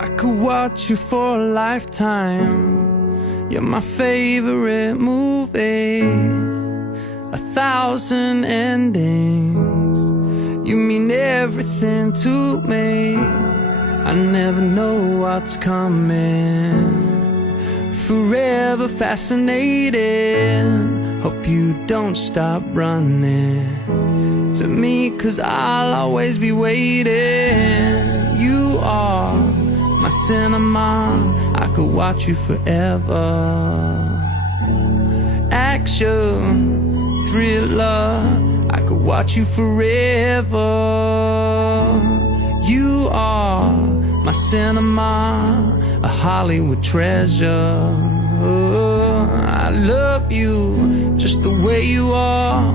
I could watch you for a lifetime. You're my favorite movie, 1,000 endings. You mean everything to me. I never know what's coming. Forever fascinated. Hope you don't stop running to me, 'cause I'll always be waiting. You are my cinema, I could watch you forever. Action, thriller, I could watch you forever. You are my cinema, a Hollywood treasure. I love you just the way you are.